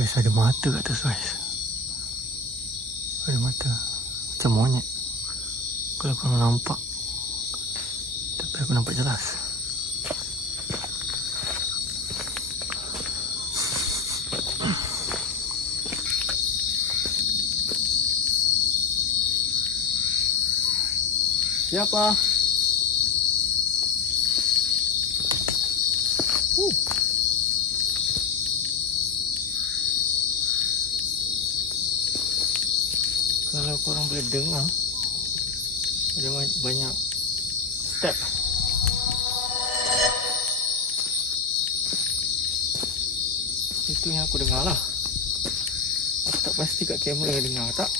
Guys, ada mata kat atas guys. Ada mata macam monyet. Kalau korang nampak, tapi aku nampak jelas. Siapa? Kalau korang boleh dengar, ada banyak step. Itu yang aku dengar lah. Aku tak pasti kat kamera dengar tak.